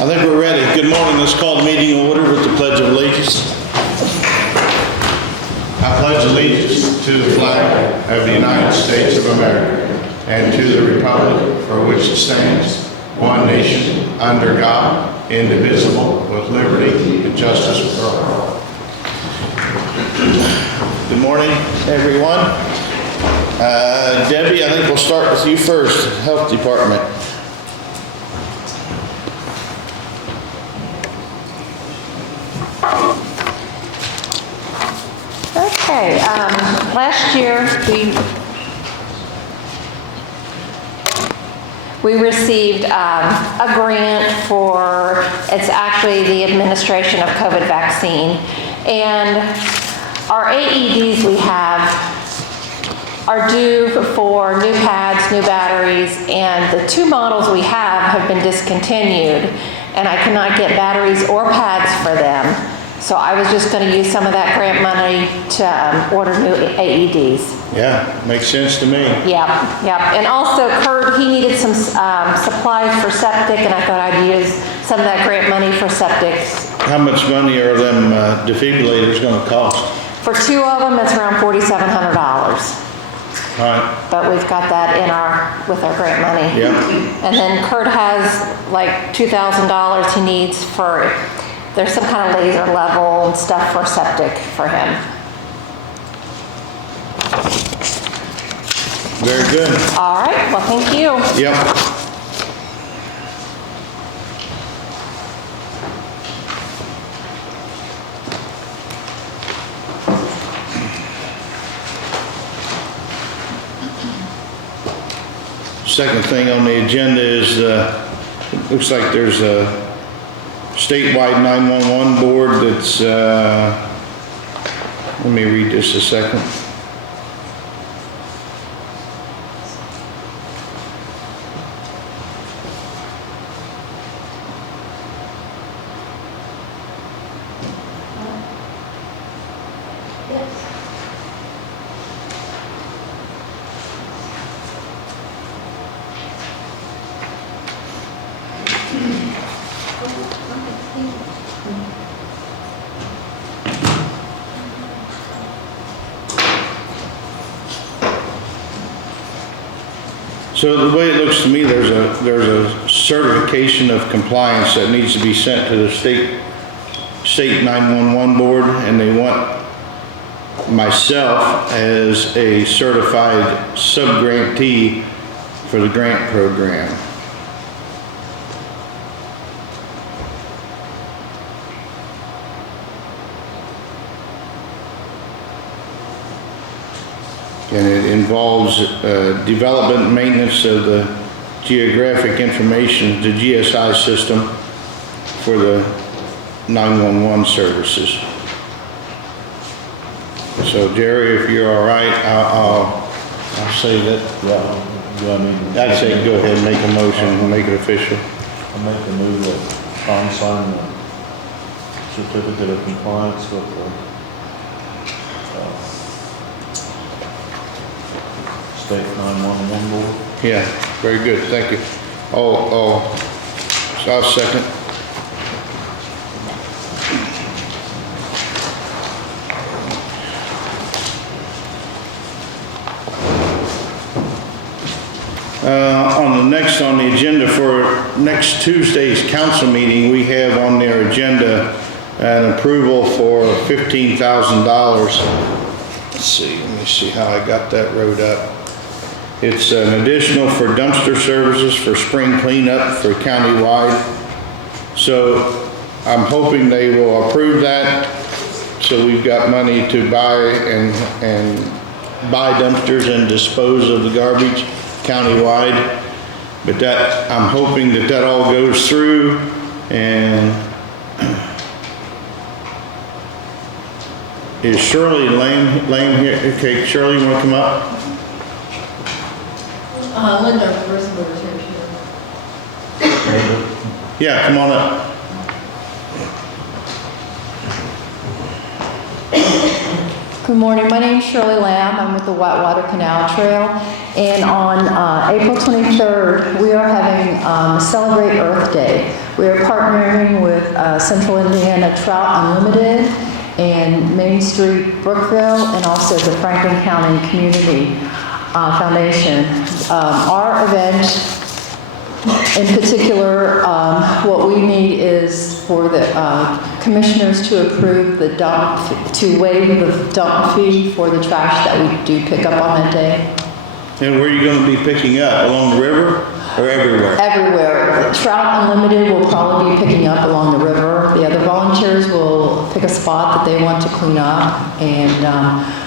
I think we're ready. Good morning. Let's call the meeting to order with the Pledge of Allegiance. I pledge allegiance to the flag of the United States of America and to the republic for which it stands, one nation, under God, indivisible, with liberty and justice for all. Good morning, everyone. Debbie, I think we'll start with you first, Health Department. Okay, last year we received a grant for, it's actually the administration of COVID vaccine, and our AEDs we have are due for new pads, new batteries, and the two models we have been discontinued, and I cannot get batteries or pads for them. So I was just going to use some of that grant money to order new AEDs. Yeah, makes sense to me. Yep. And also Kurt, he needed some supplies for septic, and I thought I'd use some of that grant money for septic. How much money are them defibrillators going to cost? For two of them, it's around $4,700. All right. But we've got that in with our grant money. Yeah. And then Kurt has like $2,000 he needs for, there's some kind of laser level and stuff for septic for him. Very good. All right, well, thank you. Yep. Second thing on the agenda is, looks like there's a statewide 911 board that's, let me read this a second. So the way it looks to me, there's a certification of compliance that needs to be sent to the state 911 board, and they want myself as a certified sub-grantee for the grant program. And it involves development and maintenance of the geographic information, the GSI system for the 911 services. So Jerry, if you're all right, I'll say that. Yeah. I'd say go ahead and make a motion and make it official. I make a move that Tom sign the certificate of compliance with the State 911 board. Yeah, very good, thank you. So I'll second. On the agenda for next Tuesday's council meeting, we have on their agenda an approval for $15,000. Let's see, let me see how I got that wrote up. It's an additional for dumpster services for spring cleanup for countywide. So I'm hoping they will approve that. So we've got money to buy and buy dumpsters and dispose of the garbage countywide. But that, I'm hoping that all goes through, and is Shirley Lamb here? Okay, Shirley, you want to come up? Linda Rosenberg is here. Yeah, come on up. Good morning, my name is Shirley Lamb. I'm with the Whitewater Canal Trail. And on April 23rd, we are having Celebrate Earth Day. We are partnering with Central Indiana Trout Unlimited and Main Street Brookville, and also the Franklin County Community Foundation. Our event in particular, what we need is for the commissioners to approve the to waive the dump fee for the trash that we do pick up on that day. And where are you gonna be picking up? Along the river or everywhere? Everywhere. Trout Unlimited will probably be picking up along the river. The other volunteers will pick a spot that they want to clean up, and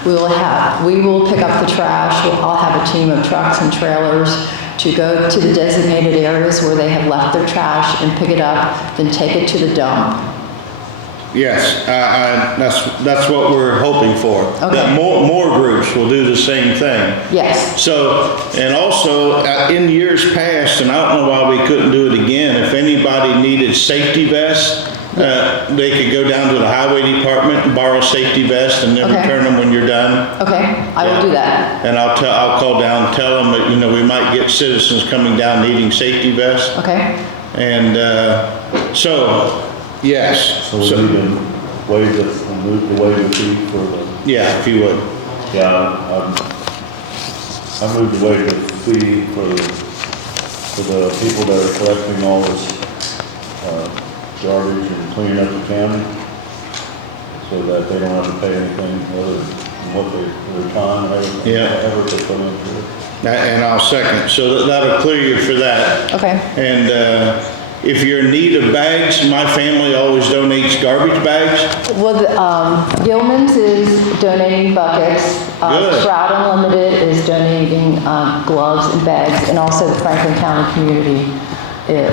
we will pick up the trash. I'll have a team of trucks and trailers to go to the designated areas where they have left their trash and pick it up, then take it to the dump. Yes, that's what we're hoping for. Okay. That more groups will do the same thing. Yes. So, and also, in years past, and I don't know why we couldn't do it again, if anybody needed safety vests, they could go down to the highway department and borrow a safety vest and then Okay. return them when you're done. Okay, I will do that. And I'll call down and tell them that, we might get citizens coming down needing safety vests. Okay. And, yes. So we need to waive move the waiver fee for the, Yeah, if you would. yeah, I move to waive the fee for the people that are collecting all this, garbage and cleaning up the county, so that they don't have to pay anything other than what their time, whatever they come into it. And I'll second. So that'll clear you for that. Okay. And if you're in need of bags, my family always donates garbage bags. Well, Gilman's is donating buckets. Good. Trout Unlimited is donating gloves and bags, and also the Franklin County Community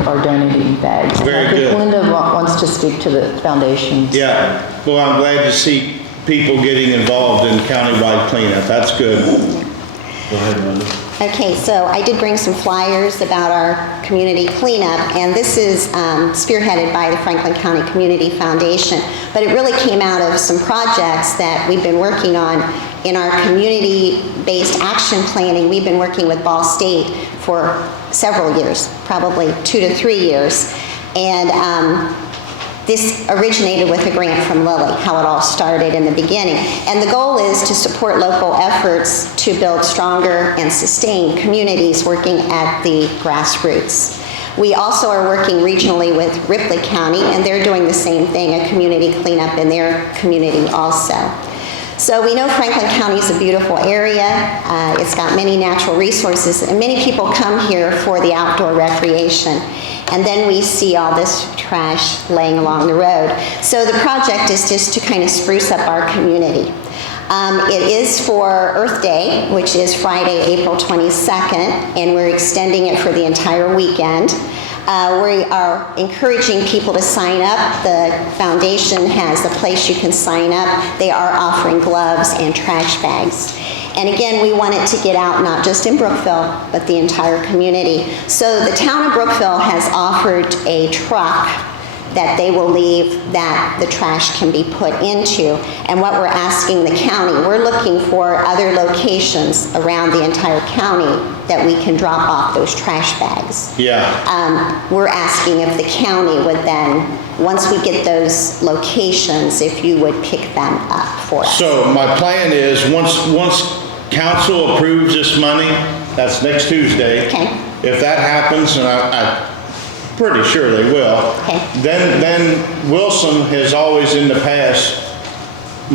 are donating bags. Very I think good. Linda wants to speak to the foundations. Yeah. Well, I'm glad to see people getting involved in countywide cleanup. That's good. Go ahead, Linda. Okay, so I did bring some flyers about our community cleanup, and this is spearheaded by the Franklin County Community Foundation, but it really came out of some projects that we've been working on in our community-based action planning. We've been working with Ball State for several years, probably 2 to 3 years, and this originated with a grant from Lilly, how it all started in the beginning. And the goal is to support local efforts to build stronger and sustained communities working at the grassroots. We also are working regionally with Ripley County, and they're doing the same thing, a community cleanup in their community also. So we know Franklin County is a beautiful area. It's got many natural resources, and many people come here for the outdoor recreation. And then we see all this trash laying along the road. So the project is just to kind of spruce up our community. It is for Earth Day, which is Friday, April 22nd, and we're extending it for the entire weekend. We are encouraging people to sign up. The foundation has a place you can sign up. They are offering gloves and trash bags. And again, we want it to get out not just in Brookville, but the entire community. So the town of Brookville has offered a truck that they will leave that the trash can be put into. And what we're asking the county, we're looking for other locations around the entire county that we can drop off those trash bags. Yeah. We're asking if the county would then, once we get those locations, if you would pick them up for us. So my plan is, once council approves this money, that's next Tuesday. Okay. If that happens, and I'm pretty sure they will. Okay. Then Wilson has always in the past,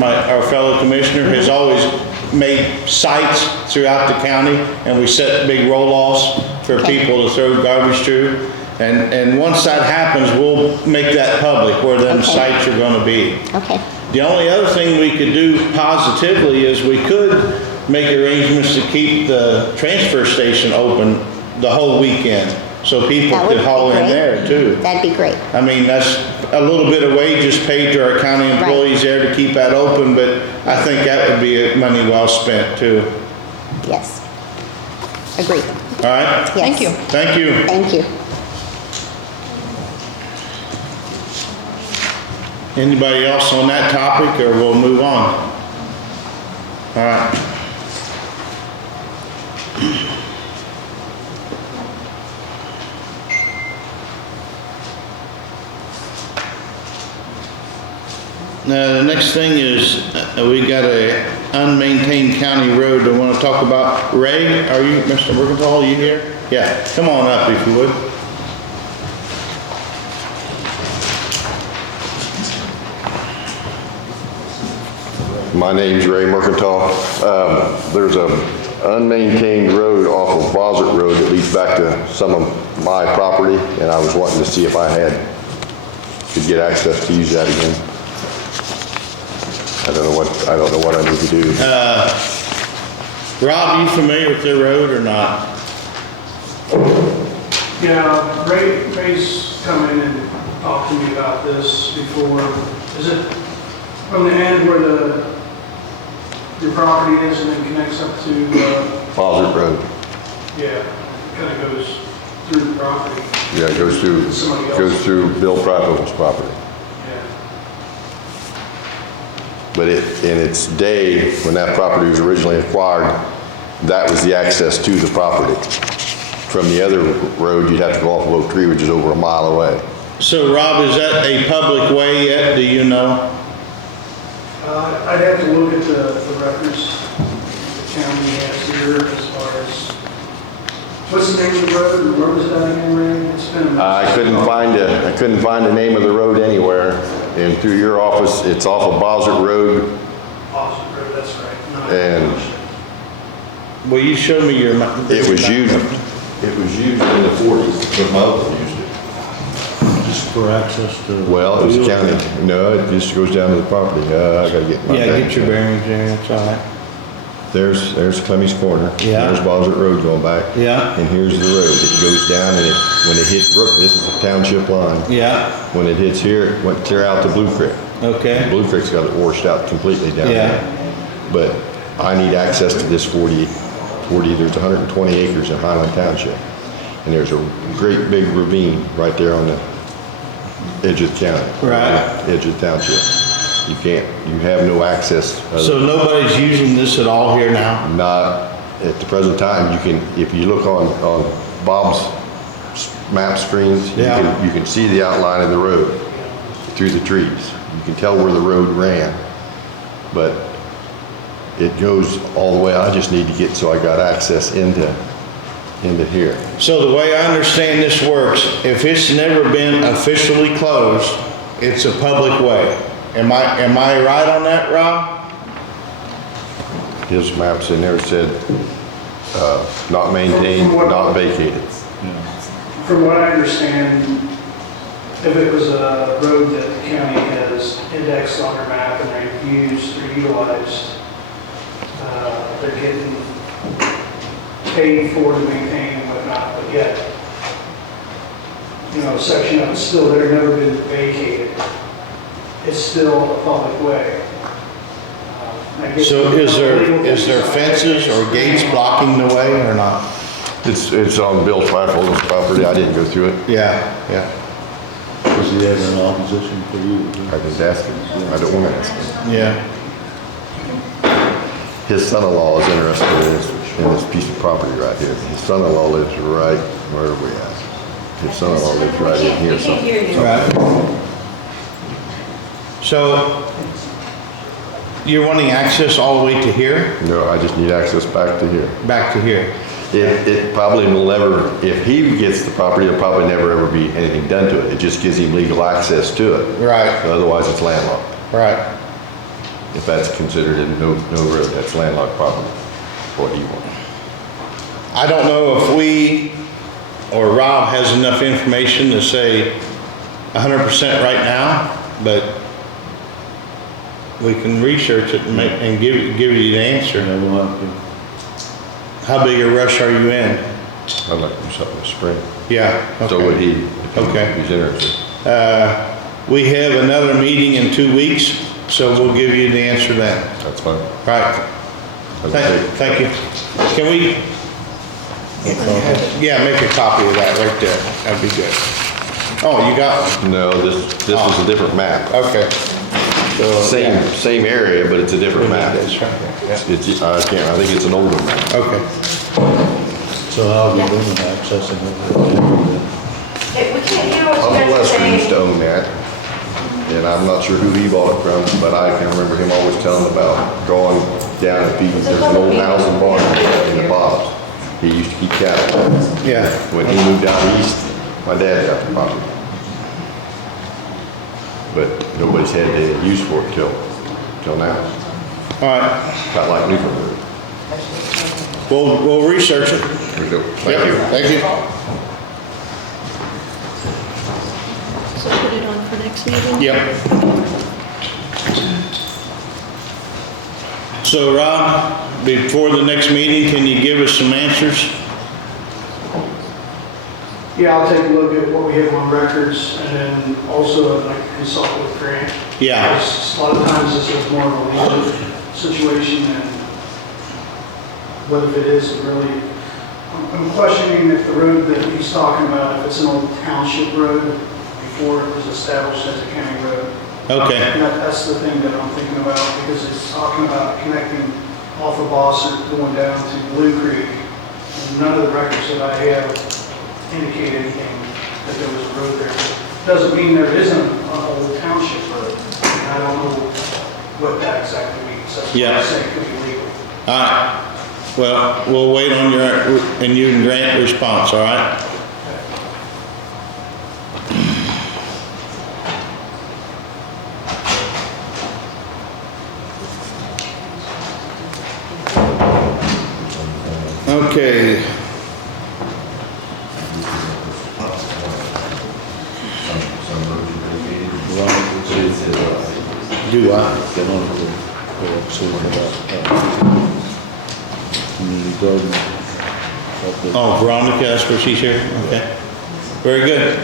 our fellow commissioner has always made sites throughout the county, and we set big roll-offs for Okay. people to throw garbage through. And once that happens, we'll make that public where them Okay. sites are gonna be. Okay. The only other thing we could do positively is we could make arrangements to keep the transfer station open the whole weekend, so people That would could be haul in great. there too. That'd be great. I mean, that's a little bit of wages paid to our county employees there to keep that open, but I think that would be money well spent too. Yes. Agreed. All right? Yes. Thank you. Thank you. Thank you. Anybody else on that topic, or we'll move on? All right. Now, the next thing is, we got a unmaintained county road I want to talk about. Ray, are you, Mr. Mercantile, are you here? Yeah, come on up if you would. My name's Ray Mercantile. There's a unmaintained road off of Bossert Road that leads back to some of my property, and I was wanting to see if I could get access to use that again. I don't know what I need to do. Rob, you familiar with their road or not? Yeah, Ray's come in and talked to me about this before. Is it from the end where your property is and then connects up to, Bossert Road. yeah, kind of goes through the property? Yeah, it goes through Bill Prattle's property. Yeah. But in its day, when that property was originally acquired, that was the access to the property. From the other road, you'd have to go off of Oak Tree, which is over a mile away. So Rob, is that a public way yet, do you know? I'd have to look at the records the county has here as far as, what's the name of the road? Where was that again, Ray? It's been a minute. I couldn't find the name of the road anywhere. And through your office, it's off of Bossert Road. Austin Road, that's right. Not- And Will you show me your? it was used in the 40s, but my uncle used it. Just for access to. Well, it was county. No, it just goes down to the property. I gotta get my. Yeah, get your bearings there, that's all right. There's Clemmy's Corner. Yeah. There's Bossert Road going back. Yeah. And here's the road. It goes down and when it hits Brook, this is the township line. Yeah, When it hits here, it went clear out to Blue Creek. okay. Blue Creek's got it washed out completely down Yeah. there. But I need access to this 40, there's 120 acres in Highland Township. And there's a great big ravine right there on the edge of the county. Right. Edge of the township. You have no access. So nobody's using this at all here now? Not at the present time. If you look on Bob's map screens, Yeah. you can see the outline of the road through the trees. You can tell where the road ran, but it goes all the way. I just need to get, so I got access into here. So the way I understand this works, if it's never been officially closed, it's a public way. Am I right on that, Rob? His maps in there said, not maintained, not vacated. From what I understand, if it was a road that the county has indexed on their map and they've used or utilized, they're getting paid for to maintain and whatnot, but yet, a section of it's still there, never been vacated. It's still a public way. I guess So is there fences or gates blocking the way or not? It's on Bill Twyfield's property. I didn't go through it. Yeah. Does he have an opposition for you? I just asked him. I don't want to ask him. Yeah. His son-in-law is interested in this piece of property right here. His son-in-law lives right, where are we at? His son-in-law lives right in here somewhere. Right. So you're wanting access all the way to here? No, I just need access back to here. Back to here? It probably will never, if he gets the property, there'll probably never ever be anything done to it. It just gives him legal access to it. Right. Otherwise, it's landlocked. Right. If that's considered a no road, that's landlocked property. What do you want? I don't know if we or Rob has enough information to say 100% right now, but we can research it and give you the answer. And we'll have to. How big a rush are you in? I'd like to do something this spring. Yeah. So okay. would he, if Okay. he's interested. We have another meeting in 2 weeks, so we'll give you the answer then. That's fine. Right. Thank you. Can we? Yeah, make a copy of that right there. That'd be good. Oh, you got one? No, this is a different map. Okay. So, yeah. Same area, but it's a different map. That's right there, yeah. I think it's an older map. Okay. So how have you been with accessing it? We can't hear what you Uncle guys are Lester used saying. to own that. And I'm not sure who he bought it from, but I can remember him always telling about going down and feeding. There's an old house and barn in the bottom. He used to keep cattle. Yeah. When he moved out east, my dad got the property. But nobody's had any use for it till now. All right. About like Newfoundland. We'll research it. There we go. Thank Yep, you. Thank you. So put it on for next meeting? Yep. So Rob, before the next meeting, can you give us some answers? Yeah, I'll take a look at what we have on records, and then also I'd like to consult with Grant. Yeah. Because a lot of times this is more of a legal situation than what if it is really. I'm questioning if the road that he's talking about, if it's an old township road before it was established as a county road. Okay. And that's the thing that I'm thinking about, because it's talking about connecting off of Bossert going down to Blue Creek. And none of the records that I have indicate anything that there was a road there. Doesn't mean there isn't an old township road. And I don't know what that exactly means. That's why Yeah. I say it could be legal. All right. Well, we'll wait on your, and you can grant response, all right? Okay. Do I? Community garden. Oh, Veronica, that's where she's here? Okay. Very good.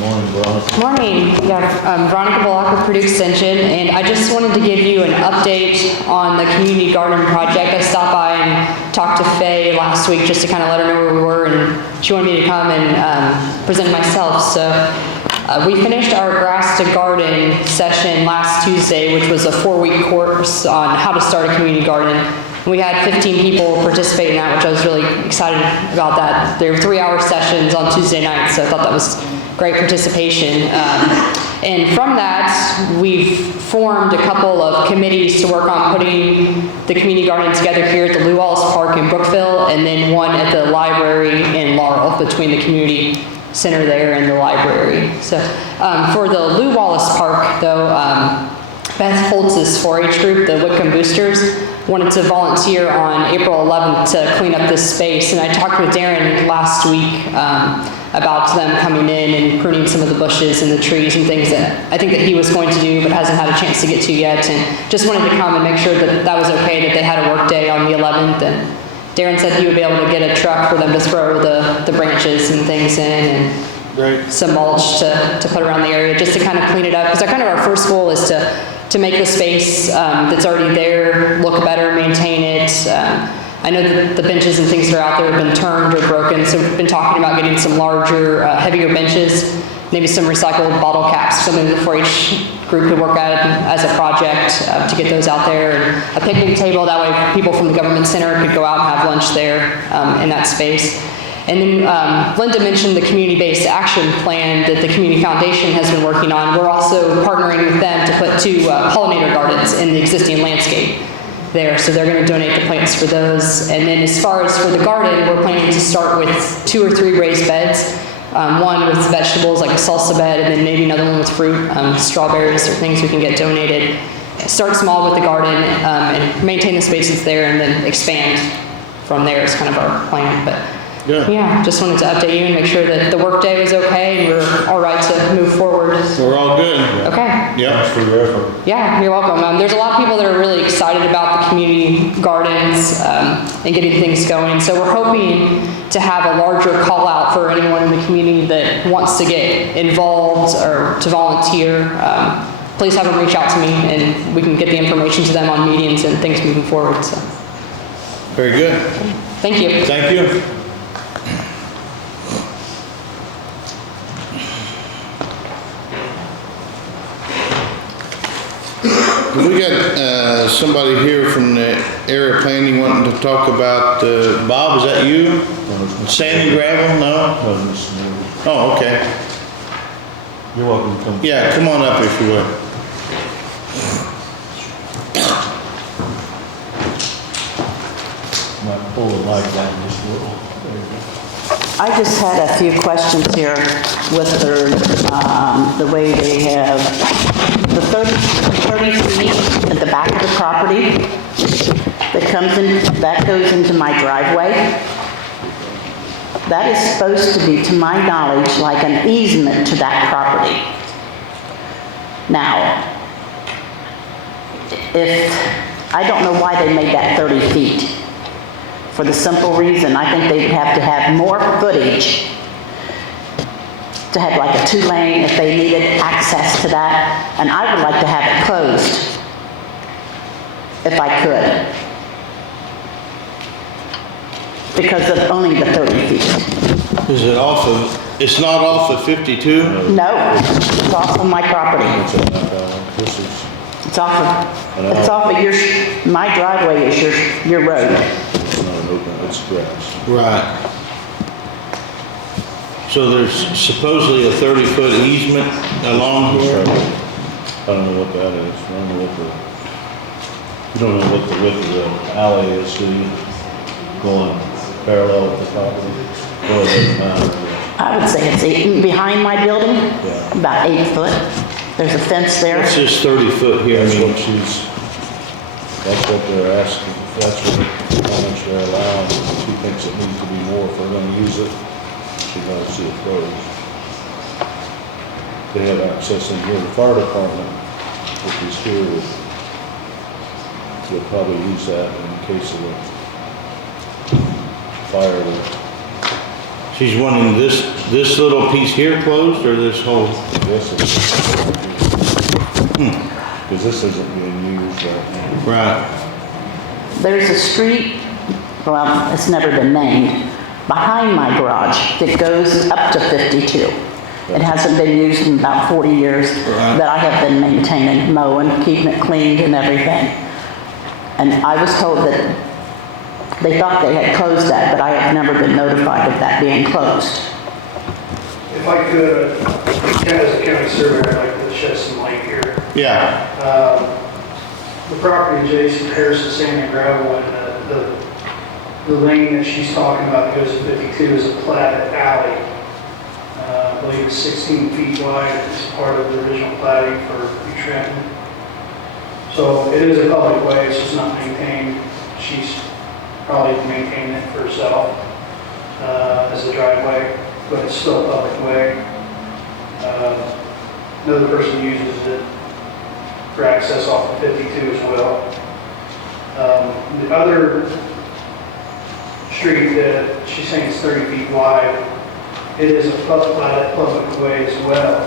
Morning, Veronica. Morning, Veronica Bullock with Purdue Extension, and I just wanted to give you an update on the community garden project. I stopped by and talked to Faye last week just to kind of let her know where we were, and she wanted me to come and present myself. So we finished our grass to garden session last Tuesday, which was a 4-week course on how to start a community garden. We had 15 people participate in that, which I was really excited about that. There were 3-hour sessions on Tuesday nights, so I thought that was great participation. And from that, we've formed a couple of committees to work on putting the community garden together here at the Lew Wallace Park in Brookville, and then one at the library in Laurel, between the community center there and the library. So for the Lew Wallace Park, though, Beth Holtz's 4-H group, the Whitcomb Boosters, wanted to volunteer on April 11th to clean up this space. And I talked with Darren last week about them coming in and pruning some of the bushes and the trees and things that I think that he was going to do but hasn't had a chance to get to yet. And just wanted to come and make sure that that was okay, that they had a work day on the 11th. And Darren said he would be able to get a truck for them to throw the branches and things in, and some mulch to put around the area just to kind of clean it up. Because our first goal is to make the space that's already there look better, maintain it. I know that the benches and things that are out there have been turned or broken, so we've been talking about getting some larger, heavier benches, maybe some recycled bottle caps, something the 4-H group could work at as a project to get those out there, and a picnic table, that way people from the government center could go out and have lunch there in that space. And then Linda mentioned the community-based action plan that the Community Foundation has been working on. We're also partnering with them to put 2 pollinator gardens in the existing landscape there. So they're going to donate the plants for those. And then as far as for the garden, we're planning to start with 2 or 3 raised beds. One with vegetables like a salsa bed, and then maybe another one with fruit, strawberries or things we can get donated. Start small with the garden and maintain the spaces there, and then expand from there is kind of our plan. But Good. yeah, just wanted to update you and make sure that the work day was okay and we're all right to move forward. We're all good. Okay. Yep. Thanks for your effort. Yeah, you're welcome. There's a lot of people that are really excited about the community gardens and getting things going. So we're hoping to have a larger call out for anyone in the community that wants to get involved or to volunteer. Please have them reach out to me and we can get the information to them on meetings and things moving forward. So. Very good. Thank you. Thank you. We got somebody here from the area planning wanting to talk about, Bob, is that you? Sand and gravel? No? Oh, okay. You're welcome to come. Yeah, come on up if you would. Might pull the light down just a little. There you go. I just had a few questions here with the way they have the 30 feet at the back of the property that goes into my driveway. That is supposed to be, to my knowledge, like an easement to that property. Now, I don't know why they made that 30 feet. For the simple reason, I think they'd have to have more footage to have like a 2-lane if they needed access to that. And I would like to have it closed, if I could. Because of only the 30 feet. Is it off of, it's not off of 52? No, it's off of my property. This is, It's off of my driveway is your road. it's not an open, it's grass. Right. So there's supposedly a 30-foot easement along here? I don't know what that is. I don't know what you don't know what the width of the alley is, so you going parallel with the property. Well, it doesn't matter. I would say it's behind my building, Yeah. about 8 foot. There's a fence there. What's this 30-foot here That's mean? that's what they're asking. That's what, how much they're allowing. She thinks it needs to be more if they're gonna use it. She's gonna see it closed. They have access in here. The fire department, which is here, will probably use that in case of a fire. She's wanting this little piece here closed or this whole? This is, because this isn't being used right now. Right. There's a street, well, it's never been named, behind my garage that goes up to 52. It hasn't been used in about 40 years that I have been maintaining, mowing, keeping it cleaned and everything. And I was told that they thought they had closed that, but I have never been notified of that being closed. If I could, as a county surveyor, I'd like to shed some light here. Yeah. The property adjacent to Harrison Sand and Gravel and the lane that she's talking about that goes to 52 is a platted alley. I believe it's 16 feet wide. It's part of the original platting for New Trenton. So it is a public way. It's just not maintained. She's probably maintaining it for herself as a driveway, but it's still a public way. Another person uses it for access off of 52 as well. The other street that she's saying is 30 feet wide, it is a public way as well.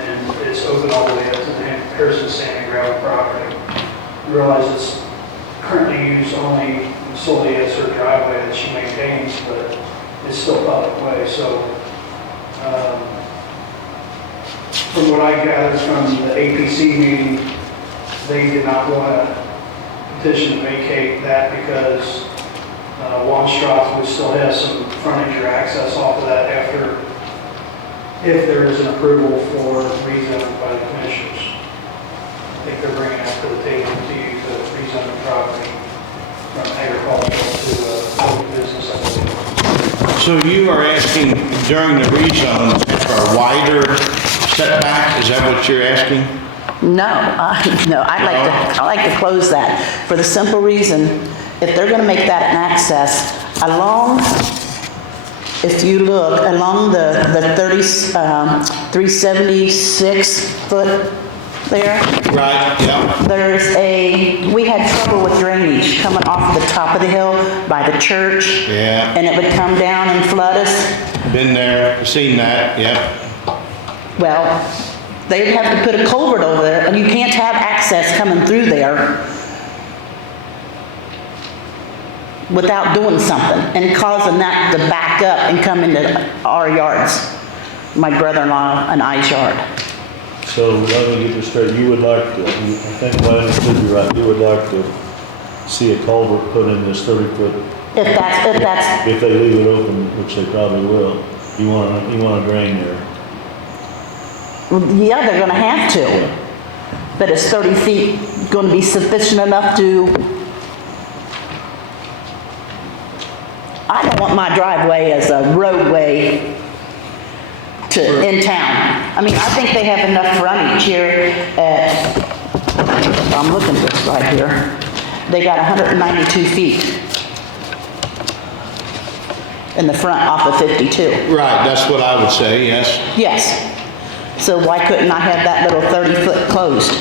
And it's open all the way up to the Harrison Sand and Gravel property. You realize it's currently used only solely as her driveway that she maintains, but it's still a public way. So from what I gathered from the APC meeting, they did not want to petition to vacate that because Wanstrath would still have some frontage or access off of that if there is an approval for rezone by the commissioners. I think they're bringing that to the table to you to rezone the property from agricultural to business, I believe. So you are asking during the rezone for a wider setback? Is that what you're asking? No, I'd like to close that for the simple reason, if they're gonna make that an access if you look along the 376 foot there. Right, yeah. We had trouble with drainage coming off the top of the hill by the church. Yeah. And it would come down and flood us. Been there, seen that, yep. Well, they'd have to put a culvert over there, and you can't have access coming through there without doing something and causing that to back up and come into our yards, my brother-in-law and I's yard. So let me get this straight. You would like to, I think if I understood you right, you would like to see a culvert put in this 30-foot. If If they leave it open, which they probably will, you want to drain there. Yeah, they're gonna have to. But is 30 feet gonna be sufficient enough to? I don't want my driveway as a roadway in town. I mean, I think they have enough frontage here at, I'm looking at this right here. They got 192 feet in the front off of 52. Right, that's what I would say, yes. Yes. So why couldn't I have that little 30-foot closed?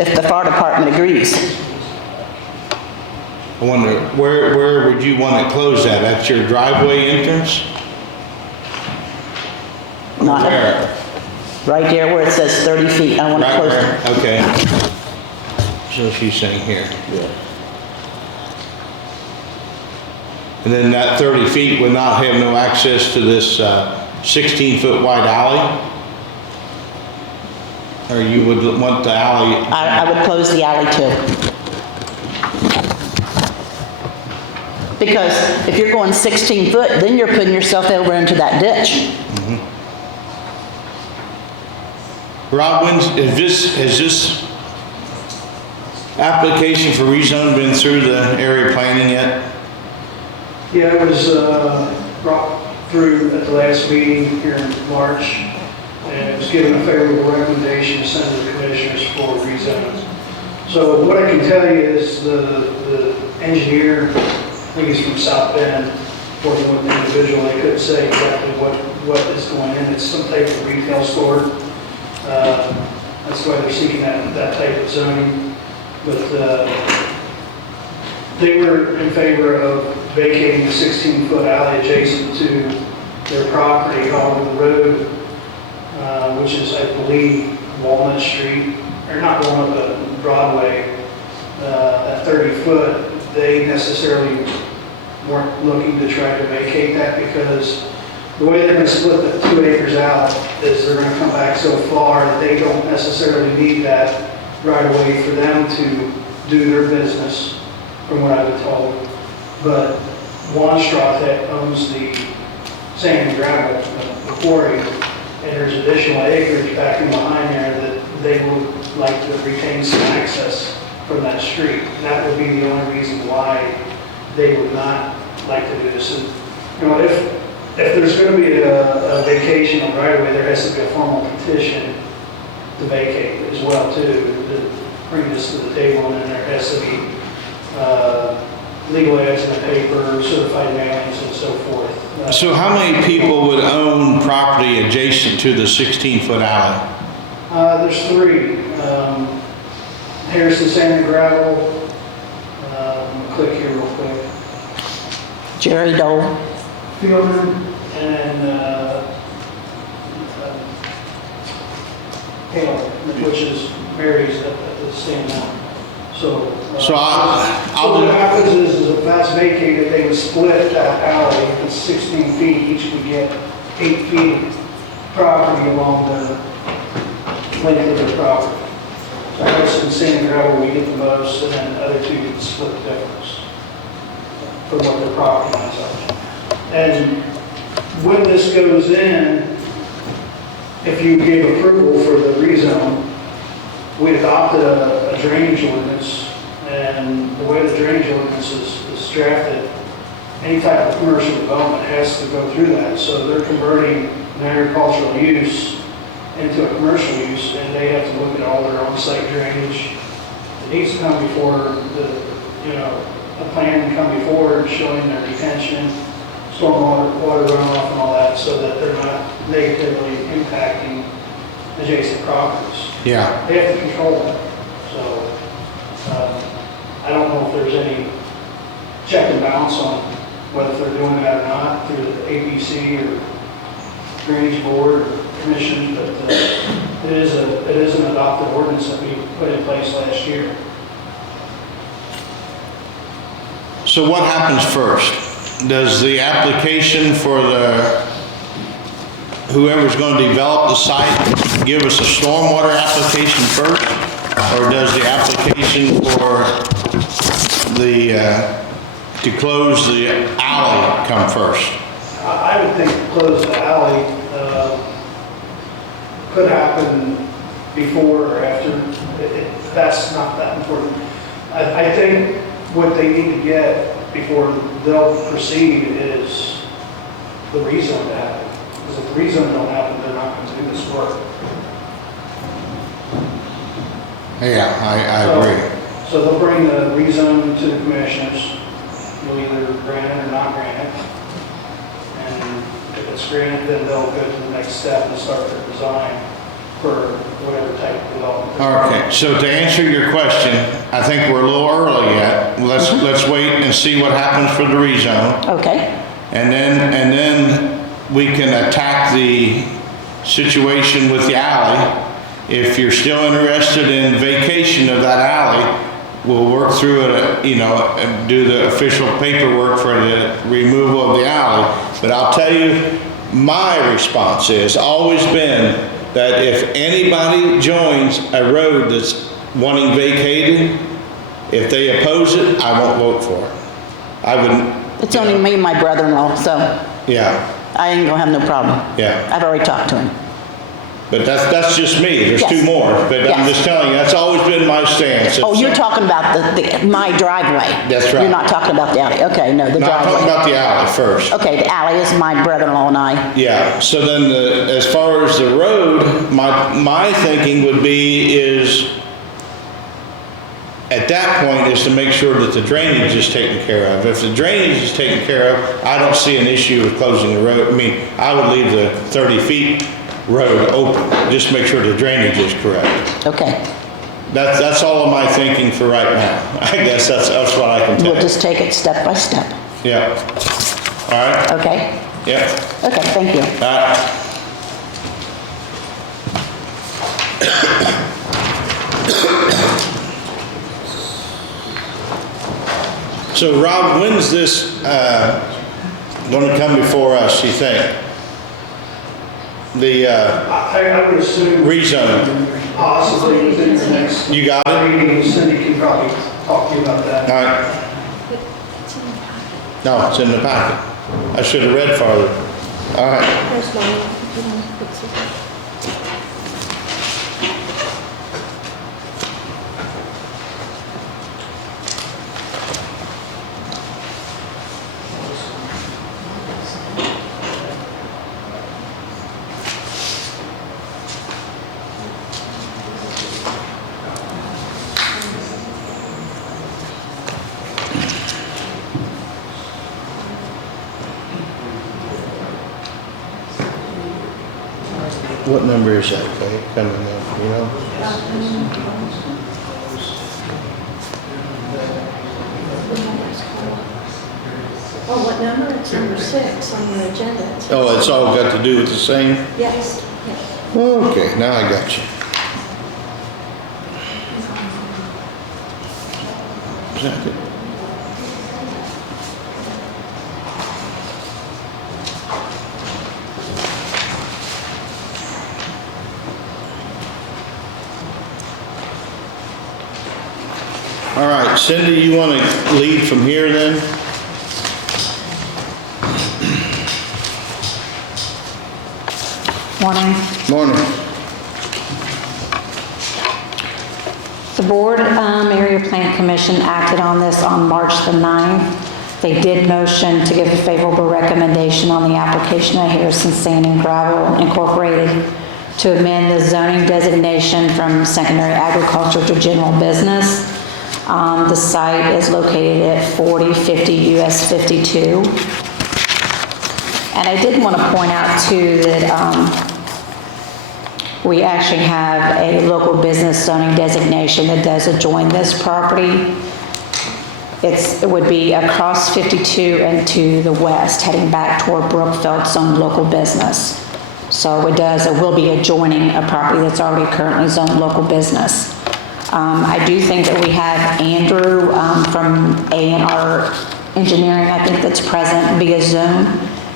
If the fire department agrees. I wonder, where would you want it closed at? At your driveway entrance? Not Where? right there where it says 30 feet, I want to Right close where? it. Okay. So she's saying here. And then that 30 feet would not have no access to this 16-foot wide alley? Or you would want the alley? I would close the alley too. Because if you're going 16 foot, then you're putting yourself over into that ditch. Rob, has this application for rezone been through the area planning yet? Yeah, it was brought through at the last meeting here in March, and it was given a favorable recommendation to send to the commissioners for rezone. So what I can tell you is the engineer, I think he's from South Bend, working with the individual, they couldn't say exactly what is going in. It's some type of retail store. That's why they're seeking that type of zoning. But they were in favor of vacating the 16-foot alley adjacent to their property along the road, which is, I believe, Walnut Street, or not Walnut, but Broadway. At 30 foot, they necessarily weren't looking to try to vacate that because the way they're going to split the 2 acres out is they're going to come back so far that they don't necessarily need that right away for them to do their business, from what I've been told. But Wanstraw that owns the sand and gravel, the quarry, and there's additional acreage backing behind there that they would like to retain some access from that street. That would be the only reason why they would not like to do this. And, you know, if there's going to be a vacation on right away, there has to be a formal petition to vacate as well too, to bring this to the table, and then there has to be legal ads in the paper, certified mailings, and so forth. So how many people would own property adjacent to the 16-foot alley? There's 3. Harrison Sand and Gravel. Click here real quick. Jerry Dole. Fieldman, and Hale, which is Mary's at the stand now. So what happens is if that's vacated, they would split that alley. If it's 16 feet, each would get 8 feet property along the length of the property. So Harrison Sand and Gravel, we get the most, and then the other 2 get split the difference for what their property lines are. And when this goes in, if you give approval for the rezone, we adopted a drainage ordinance, and the way the drainage ordinance is drafted, any type of commercial development has to go through that. So they're converting an agricultural use into a commercial use, and they have to look at all their on-site drainage. It needs to come before a plan to come before showing their retention, stormwater, water runoff, and all that, so that they're not negatively impacting adjacent properties. Yeah. They have to control that. So I don't know if there's any check and balance on whether they're doing that or not through the ABC or drainage board or commission, but it is an adopted ordinance that we put in place last year. So what happens first? Does the application for whoever's going to develop the site give us a stormwater application first? Or does the application for to close the alley come first? I would think close the alley. could happen before or after, that's not that important. I think what they need to get before they'll proceed is the rezone to happen. Because if the rezone don't happen, they're not going to do this work. Yeah, I agree. So they'll bring the rezone to the commissioners. You'll either grant it or not grant it. And if it's granted, then they'll go to the next step and start their design for whatever type of development. Okay, so to answer your question, I think we're a little early yet. Let's wait and see what happens for the rezone. Okay, And then we can attack the situation with the alley. If you're still interested in vacation of that alley, we'll work through it, and do the official paperwork for the removal of the alley. But I'll tell you, my response has always been that if anybody joins a road that's wanting vacated, if they oppose it, I won't vote for it. I wouldn't. it's only me and my brother-in-law, so Yeah, I ain't gonna have no problem. yeah. I've already talked to him. But that's just me. There's Yes. two more. But I'm Yes. just telling you, that's always been my stance. Oh, you're talking about my driveway? That's right. You're not talking about the alley? Okay, no, the No, I'm talking driveway. about the alley first. Okay, the alley is my brother-in-law and I. Yeah, so then as far as the road, my thinking would be is, at that point, is to make sure that the drainage is taken care of. If the drainage is taken care of, I don't see an issue with closing the road. I mean, I would leave the 30 feet road open, just make sure the drainage is correct. Okay, That's all of my thinking for right now. I guess that's what I can tell we'll you. just take it step by step. Yeah. All right? Okay? Yeah. Okay, thank you. All right. So Rob, when's this going to come before us, you think? The I would assume rezone. possibly within the next You got it? meeting, Cindy can probably talk to you about that. All right. No, it's in the packet. I should have read farther. All right. There's mine. It's okay. What number is that, okay, coming in, you know? Oh, what number? It's number 6 on your agenda. Oh, it's all got to do with the same? Yes, yes. Okay, now I got you. Is that it? All right, Cindy, you want to lead from here then? Morning. Morning. The Board Area Plan Commission acted on this on March the 9th. They did motion to give a favorable recommendation on the application of Harrison Sand and Gravel Incorporated to amend the zoning designation from secondary agriculture to general business. The site is located at 4050 US 52. And I did want to point out too that we actually have a local business zoning designation that does adjoin this property. It would be across 52 and to the west, heading back toward Brookfield zoned local business. So it will be adjoining a property that's already currently zoned local business. I do think that we have Andrew from A&R Engineering, I think that's present via Zoom,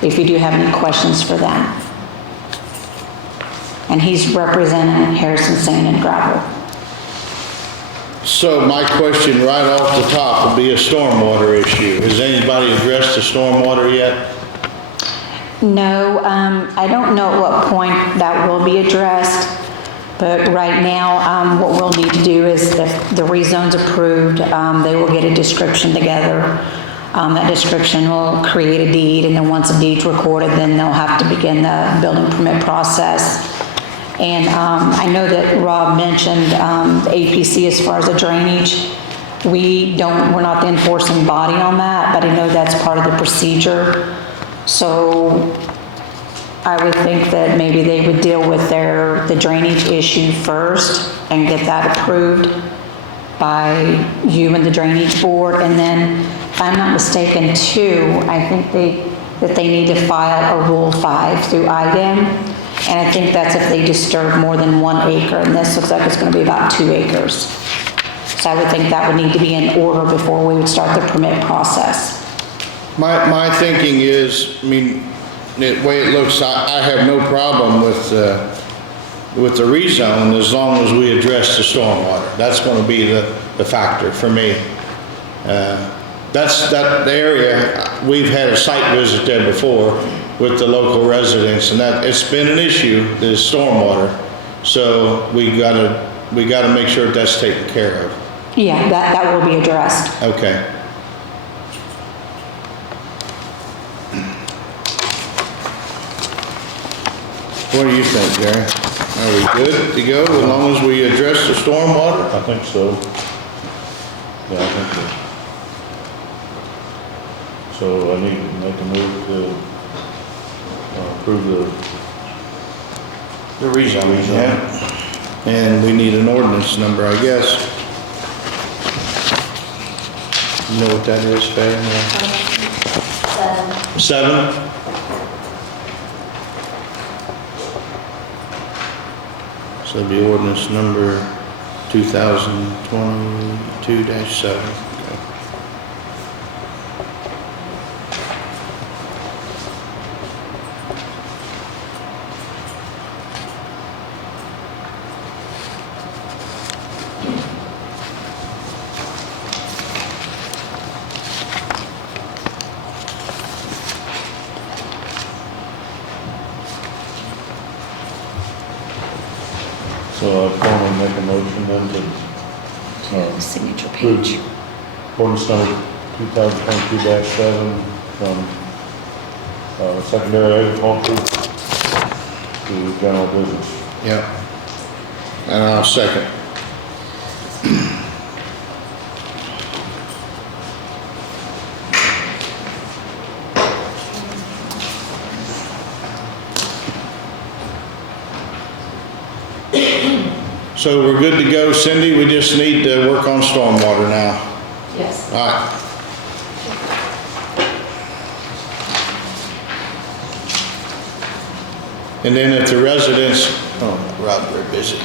if you do have any questions for them. And he's representing Harrison Sand and Gravel. So my question right off the top would be a stormwater issue. Has anybody addressed the stormwater yet? No, I don't know at what point that will be addressed, but right now, what we'll need to do is if the rezone's approved, they will get a description together. That description will create a deed, and then once a deed's recorded, then they'll have to begin the building permit process. And I know that Rob mentioned the APC as far as the drainage. We're not the enforcing body on that, but I know that's part of the procedure. So I would think that maybe they would deal with the drainage issue first and get that approved by you and the drainage board. And then, if I'm not mistaken too, I think that they need to file a Rule 5 through IDEM. And I think that's if they disturb more than 1 acre, and this looks like it's gonna be about 2 acres. So I would think that would need to be in order before we would start the permit process. My thinking is, I mean, the way it looks, I have no problem with the rezone as long as we address the stormwater. That's gonna be the factor for me. The area, we've had a site visit there before with the local residents, and that, it's been an issue, the stormwater. So we gotta make sure that's taken care of. Yeah, that will be addressed. Okay. What do you think, Gary? Are we good to go as long as we address the stormwater? I think so. Yeah, I think so. So I need to make a move to approve The rezone, yeah. And we need an ordinance number, I guess. You know what that is, Faye? No? 7? So it'd be ordinance number 2022-7. Okay. So I formally make a motion then to Signature approve page. ordinance number 2022-7 from secondary agriculture to general business. Yeah. And I'll second. So we're good to go, Cindy? We just need to work on stormwater now. Yes. All right. And then if the residents, oh, Rob, we're busy.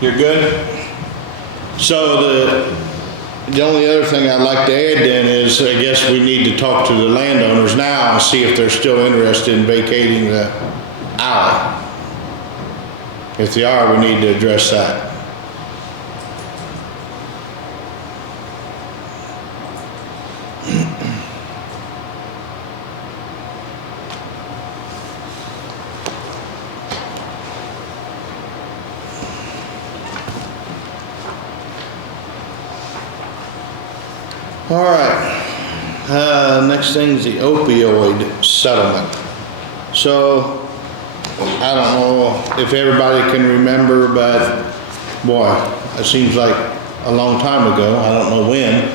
You're good? So the only other thing I'd like to add then is, I guess we need to talk to the landowners now and see if they're still interested in vacating the alley. If they are, we need to address that. All right, next thing is the opioid settlement. So, I don't know if everybody can remember, but boy, it seems like a long time ago, I don't know when,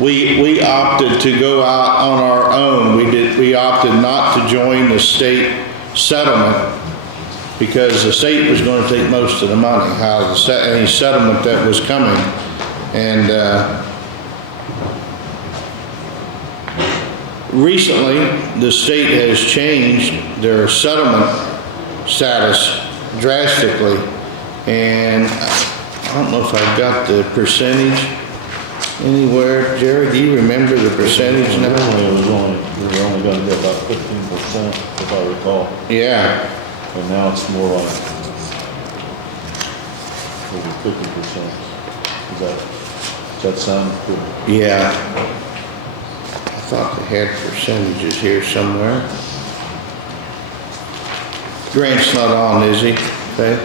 we opted to go out on our own. We opted not to join the state settlement because the state was going to take most of the money out of any settlement that was coming. And recently, the state has changed their settlement status drastically, and I don't know if I've got the percentage. anywhere? Jerry, do you remember the percentage now? We were only gonna get about 15%, if I recall. Yeah, And now it's more like over 50%. Does that sound good? yeah. I thought they had percentages here somewhere. Grant's not on, is he? Okay.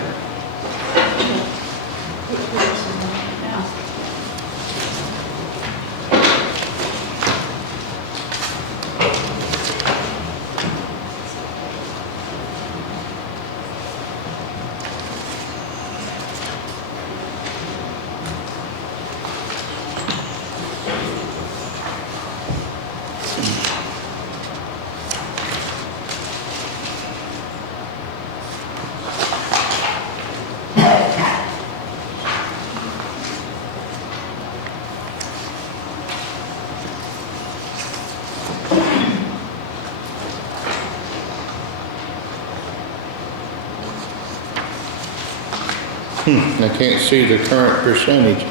I can't see the current percentage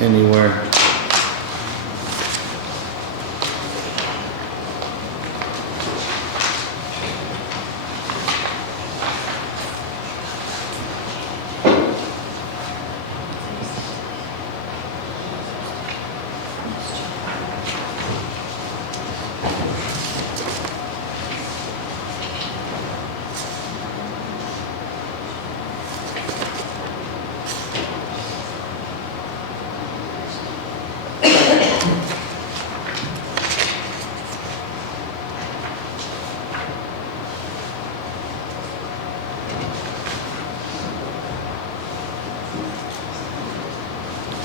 anywhere.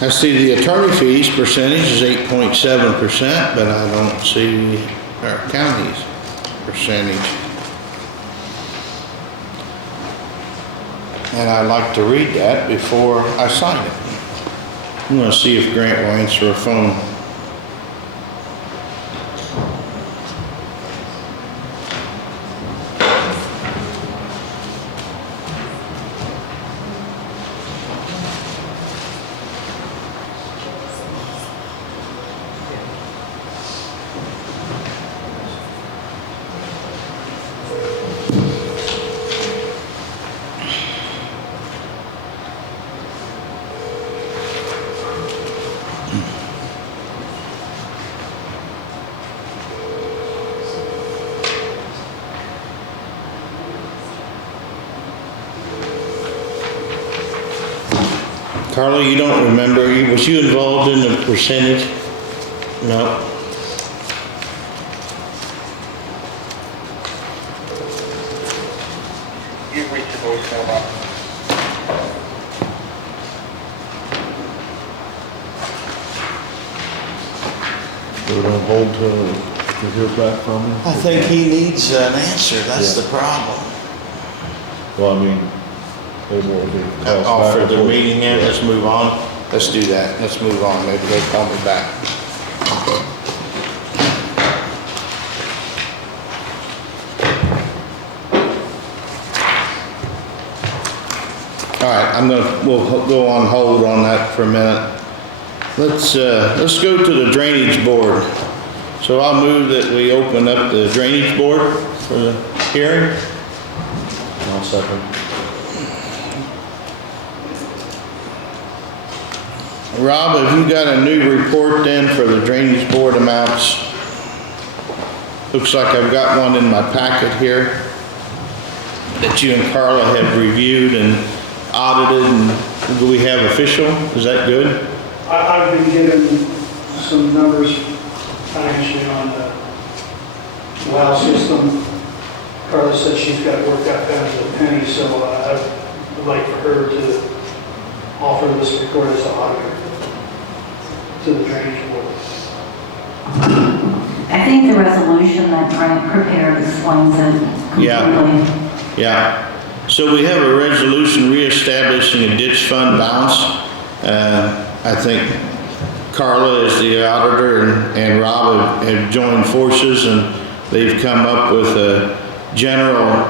I see the attorney fees percentage is 8.7%, but I don't see our county's percentage. And I'd like to read that before I sign it. I'm gonna see if Grant will answer a phone. Carla, you don't remember, was you involved in the percentage? No. You've reached the voicemail box. We're gonna hold to hear back from him? I think he needs an answer, that's Yeah. the problem. Well, I mean, they will be. Offer the meeting in, let's move on. Let's do that, let's move on, maybe they'll call me back. All right, we'll go on hold on that for a minute. Let's go to the drainage board. So I'll move that we open up the drainage board for the hearing. I'll second. Rob, have you got a new report then for the drainage board amounts? Looks like I've got one in my packet here that you and Carla have reviewed and audited, and do we have official? Is that good? I've been given some numbers financially on the well system. Carla said she's got it worked out down to the penny, so I would like for her to offer this report as the auditor to the drainage board. I think the resolution that Frank prepared explains it completely. Yeah. So we have a resolution reestablishing a ditch fund balance. I think Carla is the auditor and Rob have joined forces, and they've come up with a general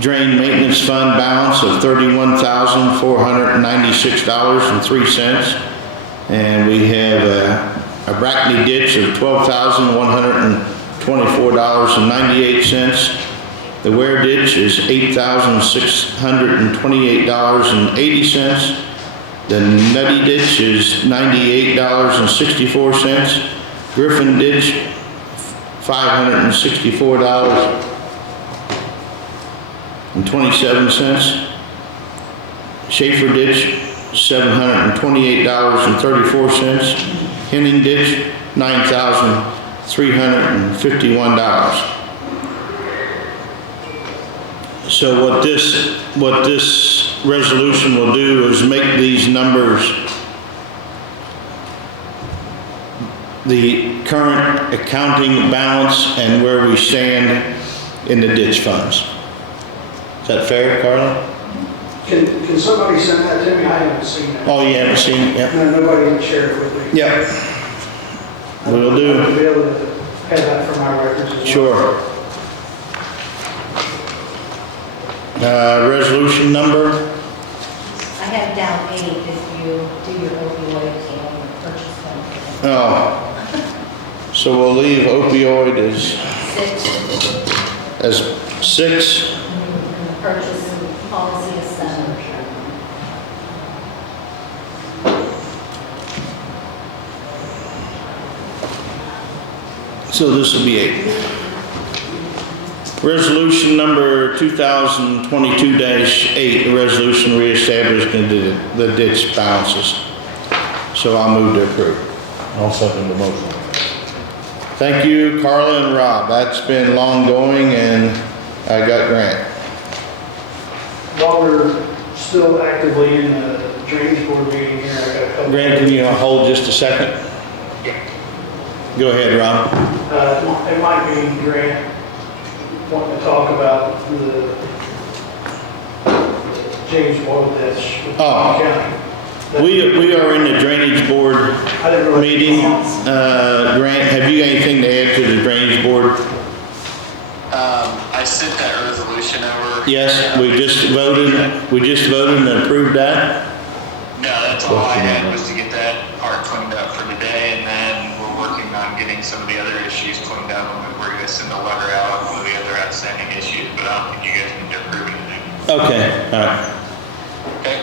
drain maintenance fund balance of $31,496.03. And we have a Brackney ditch of $12,124.98. The Ware ditch is $8,628.80. The Nutty ditch is $98.64. Griffin ditch, $564.27. Schaefer ditch, $728.34. Henning ditch, $9,351. So what this resolution will do is make these numbers the current accounting balance and where we stand in the ditch funds. Is that fair, Carla? Can somebody send that to me? I haven't seen it. Oh, you haven't seen it? Yep. No, nobody shared it with me. Yep. We'll do. I'll be able to have that for my records as well. Sure. Resolution number? I have down 8 if you do your opioid and purchase them. Oh. So we'll leave opioid as 6. Purchase policy is 7. So this will be 8. Resolution number 2022-8, the resolution reestablishing the ditch balances. So I'll move to approve. I'll second the motion. Thank you, Carla and Rob. That's been long going, and I got Grant. While we're still actively in the drainage board meeting here, I got a couple. Grant, can you hold just a second? Go ahead, Rob. It might be Grant wanting to talk about the James Boyle ditch. Oh. County. We are in the drainage board I didn't really. meeting. Grant, have you anything to add to the drainage board? I sent that resolution over. Yes, we just voted and approved that. No, that's all I had was to get that part cleaned up for today, and then we're working on getting some of the other issues cleaned up, and we're going to send a letter out on one of the other outstanding issues, but I don't think you guys need to approve anything. Okay, all right. Okay?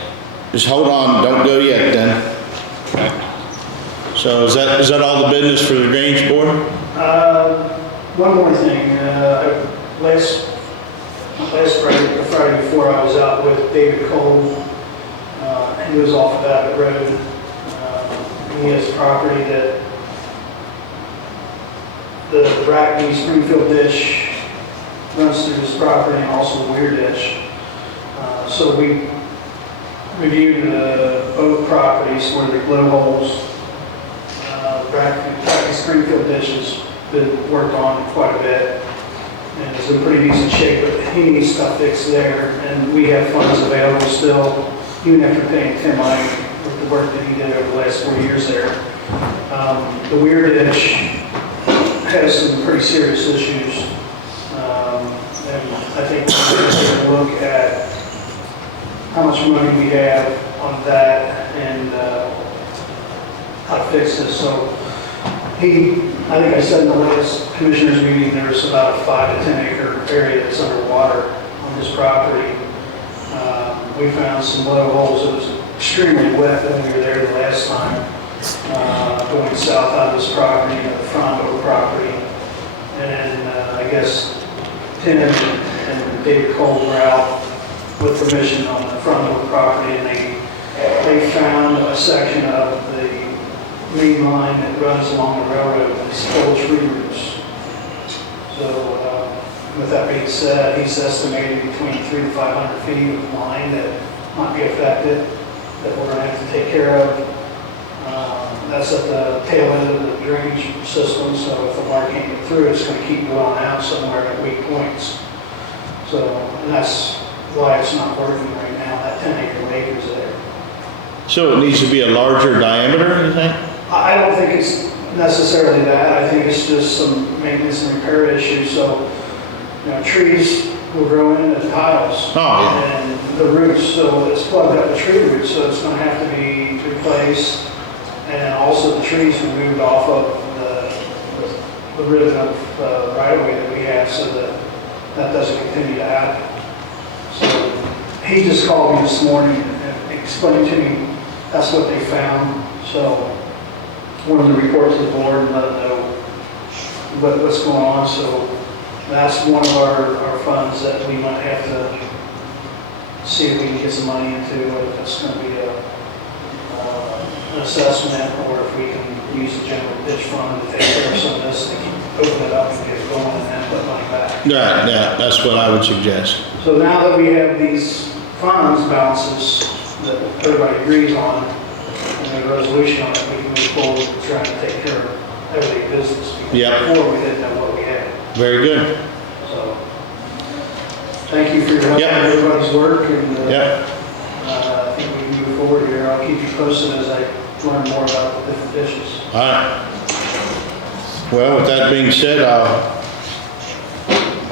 Just hold on, don't go yet then. Okay. So is that all the business for the drainage board? One more thing, last Friday, the Friday before, I was out with David Cole. He was off of Abbott Road. He has property that the Brackney Springfield ditch runs through his property, and also the Weir ditch. So we reviewed both properties where there are glow holes. Brackney Springfield ditch has been worked on quite a bit, and it's in pretty decent shape, but he needs stuff fixed there, and we have funds available still, even after paying Tim Ike with the work that he did over the last 4 years there. The Weir ditch has some pretty serious issues, and I think we need to take a look at how much money we have on that and how to fix this. So I think I said in the last commissioners meeting, there's about a 5 to 10 acre area that's underwater on this property. We found some low holes. It was extremely wet when we were there the last time, going south out of this property and the front of the property. And then I guess Tim and David Cole were out with permission on the front of the property, and they found a section of the main line that runs along the railroad that's full of tree roots. So with that being said, he's estimating between 300 to 500 feet of line that might be affected, that we're going to have to take care of. That's at the tail end of the drainage system, so if the water can't get through, it's going to keep going out somewhere at weak points. So, and that's why it's not working right now, that 10 acre lake is there. So it needs to be a larger diameter, you think? I don't think it's necessarily that. I think it's just some maintenance and repair issues. So, trees will grow into the tiles. Oh, yeah. And the roots, so it's plugged up with tree roots, so it's going to have to be replaced. And then also the trees removed off of the ribbon of right-of-way that we have so that that doesn't continue to happen. So he just called me this morning and explained to me that's what they found. So wanted to report to the board and let them know what's going on. So that's one of our funds that we might have to see if we can get some money into, or if it's going to be an assessment, or if we can use the general ditch fund to take care of some of this, and open it up and get it going and then put money back. Yeah, that's what I would suggest. So now that we have these funds balances that everybody agrees on, and a resolution on it, we can move forward with trying to take care of everyday business. Yep. Before we didn't know what we had. Very good. So, thank you for your help Yep. and everybody's work, and Yep. I think we can move forward here. I'll keep you posted as I learn more about the different dishes. All right. Well, with that being said,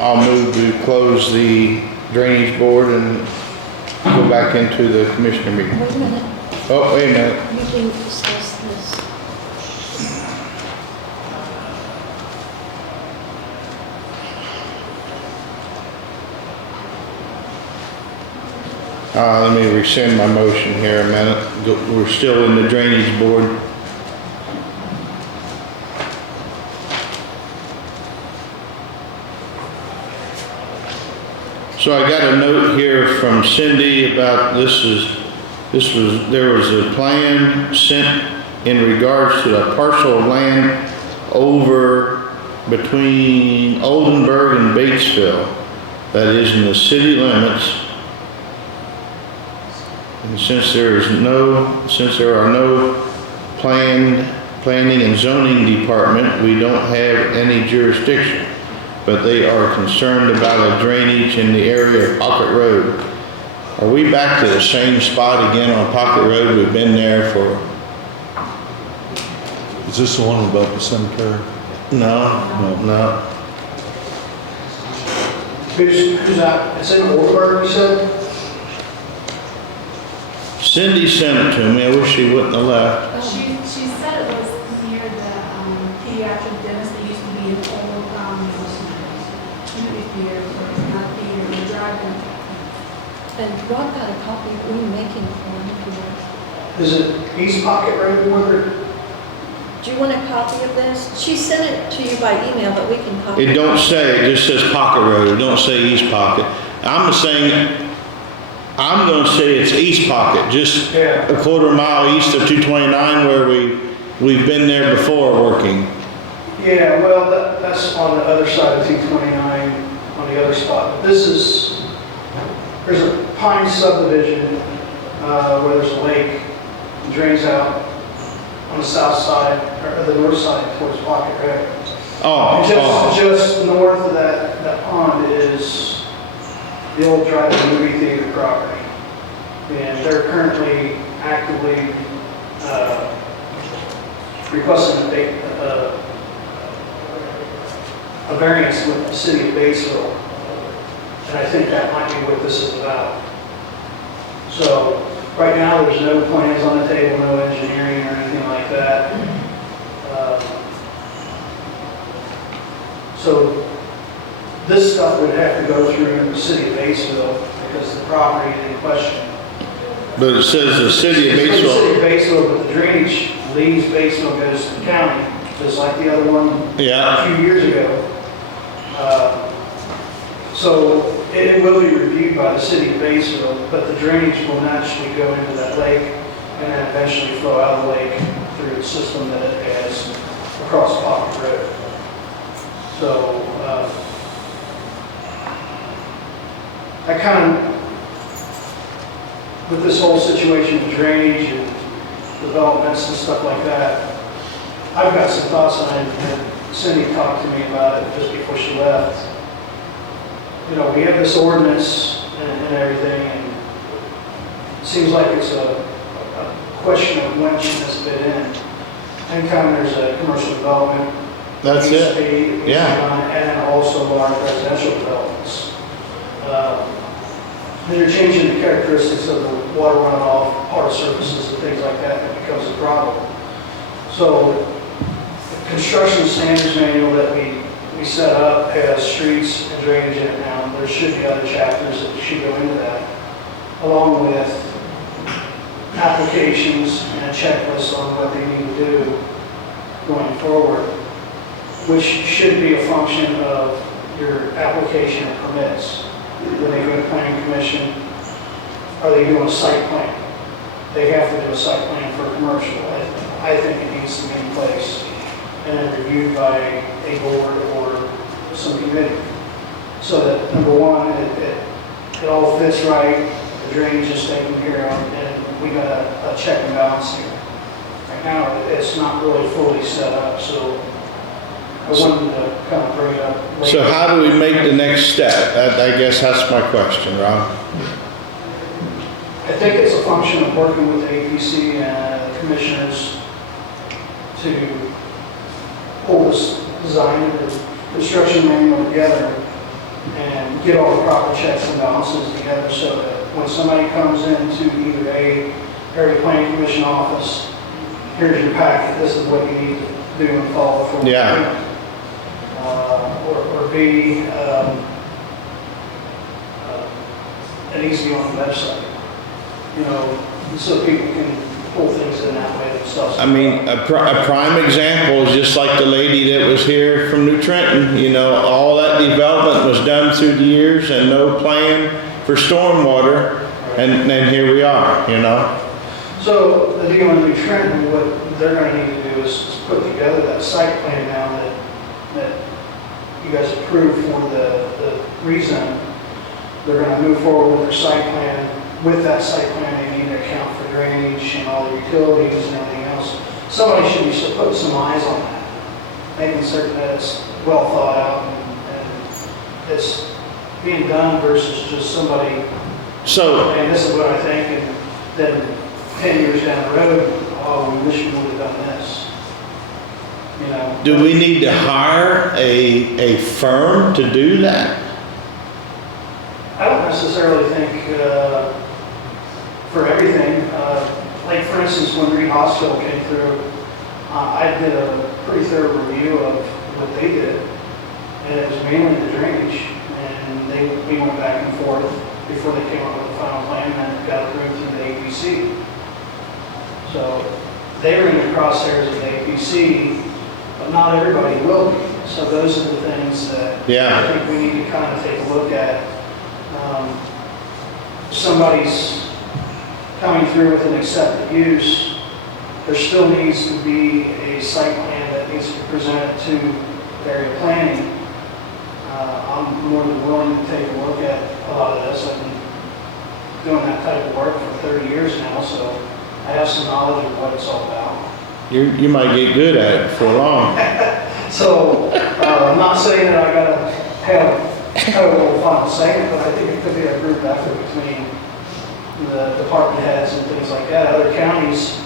I'll move to close the drainage board and go back into the commissioner meeting. Wait a minute, Oh, wait a minute. you can discuss this. Let me rescind my motion here a minute. We're still in the drainage board. So I got a note here from Cindy about there was a plan sent in regards to a parcel of land over between Oldenburg and Batesville that is in the city limits. And since there are no planning and zoning department, we don't have any jurisdiction. But they are concerned about a drainage in the area of Pocket Road. Are we back to the same spot again on Pocket Road? We've been there for... Is this the one about the cemetery? No. Who's that? It's in Ordinance, you said? Cindy sent it to me. I wish she wouldn't have left. She said it was near the pediatric dentist that used to be an old movie theater, or not theater, but drive-in. And Rob got a copy, we're making one if you want. Is it East Pocket Road, Woodward? Do you want a copy of this? She sent it to you by email, but we can copy It don't say, it just says Pocket Road. It don't say East Pocket. I'm going to say it's East Pocket, just a quarter mile east of 229 where we've been there before working. Yeah, well, that's on the other side of 229, on the other spot. But there's a pine subdivision where there's a lake that drains out on the south side, or the north side towards Pocket Road. Just north of that pond is the old drive-in movie theater property. And they're currently actively requesting a variance with the city of Batesville. And I think that might be what this is about. So right now, there's no plans on the table, no engineering or anything like that. So this stuff would have to go through the city of Batesville because the property is in question. But it says the city of It's the Batesville. city of Batesville, but the drainage leaves Batesville, goes to the county, just like the other one a few years ago. So it will be reviewed by the city of Batesville, but the drainage will naturally go into that lake and then eventually flow out of the lake through the system that it has across Pocket Road. So I kind of, with this whole situation with drainage and developments and stuff like that, I've got some thoughts on it, and Cindy talked to me about it just before she left. You know, we have this ordinance and everything, and it seems like it's a question of when should this fit in. Anytime there's a commercial development. That's it. And also large residential developments. They're changing the characteristics of the water runoff, water surfaces and things like that, and it becomes a problem. So the construction standards manual that we set up has streets and drainage in it now. There should be other chapters that should go into that, along with applications and a checklist on what they need to do going forward, which should be a function of your application of permits. When they go to planning commission, are they doing a site plan? They have to do a site plan for commercial. I think it needs to be in place and reviewed by a board or some committee. So that, number one, it all fits right, the drainage is taken care of, and we got a check and balance here. Right now, it's not really fully set up, so I wanted to kind of bring it up later. So how do we make the next step? I guess that's my question, Rob. I think it's a function of working with the APC and the commissioners to pull this design and the construction manual together and get all the proper checks and balances together so that when somebody comes into either A, area planning commission office, here's your packet, this is what you need to do and follow for. Yeah. Or B, it needs to be on the website, so people can pull things in that way themselves. I mean, a prime example is just like the lady that was here from New Trenton, all that development was done through the years and no plan for stormwater, and then here we are, So the deal in New Trenton, what they're going to need to do is put together that site plan now that you guys approved for the rezone. They're going to move forward with their site plan. With that site plan, they need to account for drainage and all the utilities and everything else. Somebody should be putting some eyes on that, making certain that it's well thought out and it's being done versus just somebody saying, this is what I think, and then 10 years down the road, oh, we wish we would have done this. Do we need to hire a firm to do that? I don't necessarily think for everything. Like for instance, when Reed Hospital came through, I did a pretty thorough review of what they did, and it was mainly the drainage. And we went back and forth before they came up with the final plan, and it got approved through the APC. So they were in the crosshairs of the APC, but not everybody will be. So those are the things that I think we need to kind of take a look at. Somebody's coming through with an accepted use, there still needs to be a site plan that needs to be presented to area planning. I'm more than willing to take a look at a lot of this. I've been doing that type of work for 30 years now, so I have some knowledge of what it's all about. You might get good at it before long. So I'm not saying that I gotta have a little final segment, but I think it could be a group effort between the department heads and things like that. Other counties,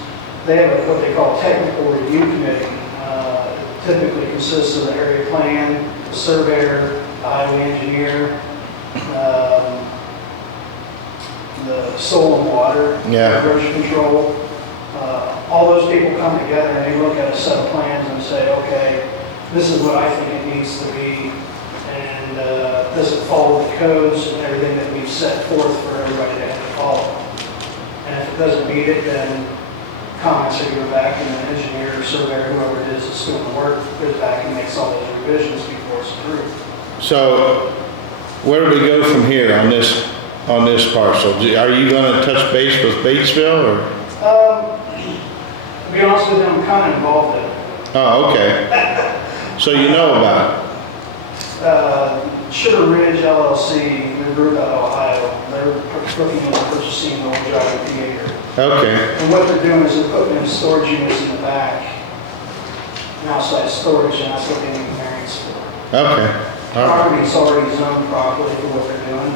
they have what they call technical review committee. Typically consists of the area plan, the surveyor, the highway engineer, the soil and water, erosion control. All those people come together and they look at a set of plans and say, okay, this is what I think it needs to be, and does it follow the codes and everything that we've set forth for everybody to have to follow. And if it doesn't meet it, then comments are going back, and the engineer or surveyor, whoever it is that's doing the work, goes back and makes all those revisions before it's approved. So where do we go from here on this parcel? Are you going to touch base with Batesville, or? To be honest with you, I'm kind of involved in it. Oh, okay. So you know about it? Sugar Ridge LLC, the group out of Ohio, they're looking into purchasing the old Drive Theater. Okay. And what they're doing is they're putting in storage units in the back, and outside storage, and that's what they need variance for. Okay. Property's already zoned properly for what they're doing.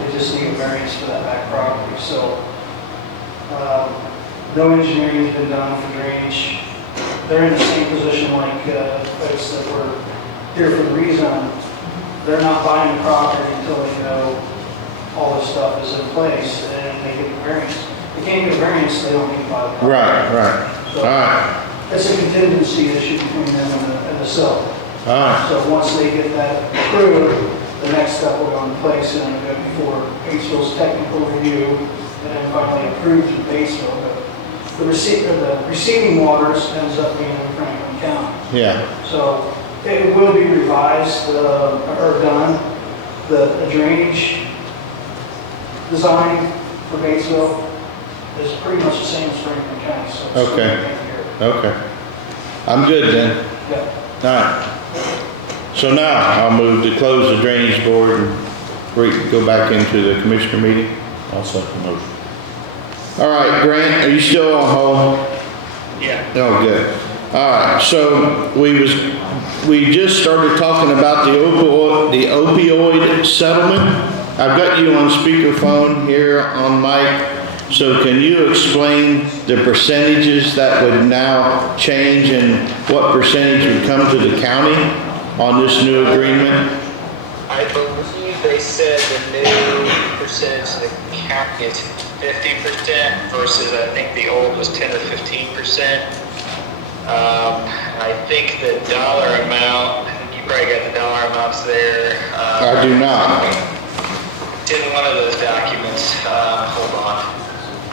They just need a variance for that back property. So, no engineering has been done for drainage. They're in the same position like folks that were here for the rezone. They're not buying the property until they know all this stuff is in place and they get the variance. They can't get a variance, they don't need to buy the property. Right. So, All right. it's a contingency issue between them and the seller. All right, So once they get that approved, the next step will go in place and then go before Batesville's technical review and then finally approved through Batesville. But the receiving waters ends up being in Franklin County. yeah, So it will be revised or done. The drainage design for Batesville is pretty much the same as Franklin County. So it's Okay. here. okay. I'm good then. Yeah. All right. So now I'll move to close the drainage board and go back into the commissioner meeting. I'll second the motion. All right, Grant, are you still on hold? Yeah. Oh, good. All right, so we just started talking about the opioid settlement. I've got you on speakerphone here on mic. So can you explain the percentages that would now change and what percentage would come to the county on this new agreement? I believe they said the new percentage of the county is 50% versus I think the old was 10 or 15%. I think the dollar amount, you probably got the dollar amounts there. I do not. It's in one of those documents. Hold on.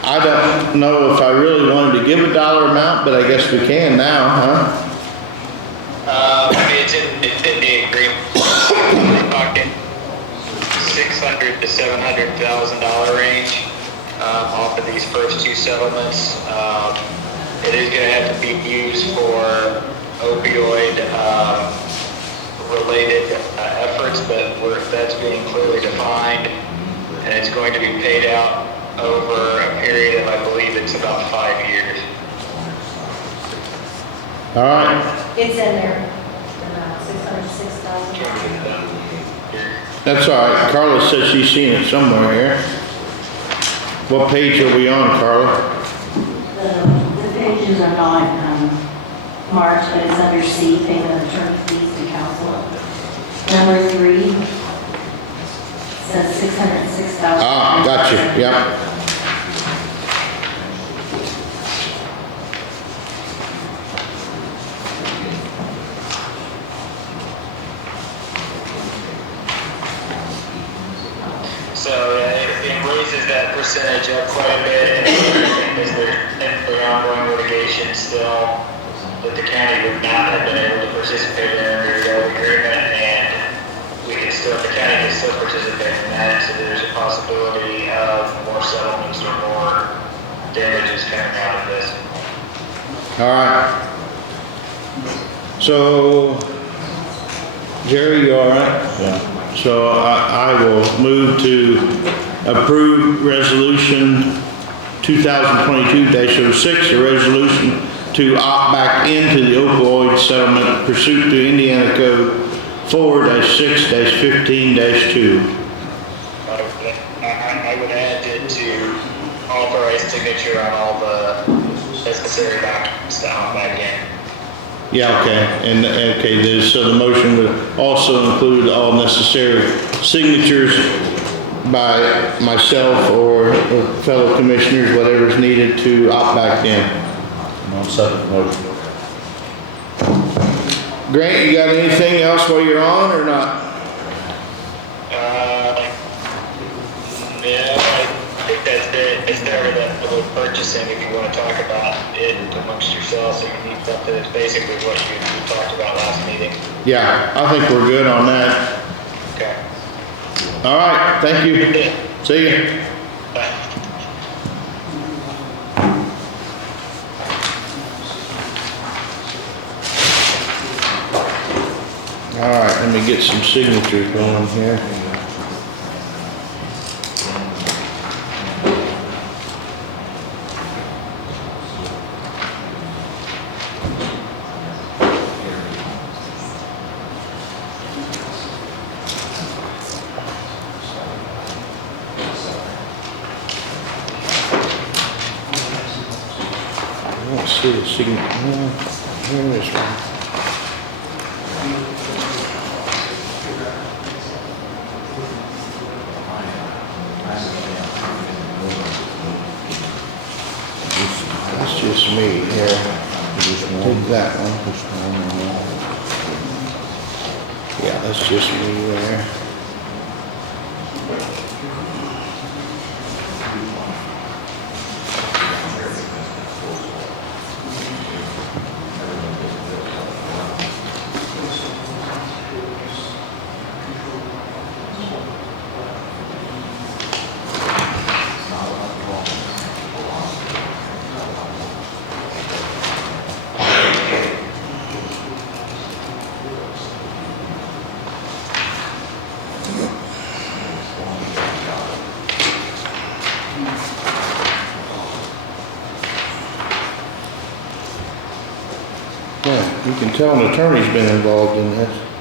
I don't know if I really wanted to give a dollar amount, but I guess we can now, huh? It's in the agreement. We're talking $600,000 to $700,000 range off of these first two settlements. It is going to have to be used for opioid related efforts, but that's being clearly defined, and it's going to be paid out over a period of, I believe it's about 5 years. All right. It's in there, about $606,000. That's all right. Carla says she's seen it somewhere here. What page are we on, Carla? The pages are not marked, but it's under C, payment of attorney fees to counsel. Number 3 says $606,000. Ah, gotcha. Yep. So it raises that percentage up quite a bit, and as there's ongoing litigation still that the county would not have been able to participate in under the old agreement, and the county can still participate in that, so there's a possibility of more settlements or more damages coming out of this. All right. So, Jerry, you all right? Yeah. So I will move to approve resolution 2022-06, a resolution to opt back into the opioid settlement pursuant to Indiana Code 4-6-15-2. I would add it to authorize signature on all the necessary documents to opt back in. Yeah, okay, and, okay, so the motion would also include all necessary signatures by myself or fellow commissioners, whatever's needed to opt back in. And I'll second the motion. Grant, you got anything else while you're on or not? No, I think that's it. It's there with that little purchasing, if you want to talk about it amongst yourselves, so you need something that's basically what you talked about last meeting. Yeah, I think we're good on that. Okay. All right, thank you. See you. Bye. All right, let me get some signatures going here. I don't see the signature. Here is one. That's just me here. Take that one. Yeah, that's just me there. Yeah, you can tell an attorney's been involved in this.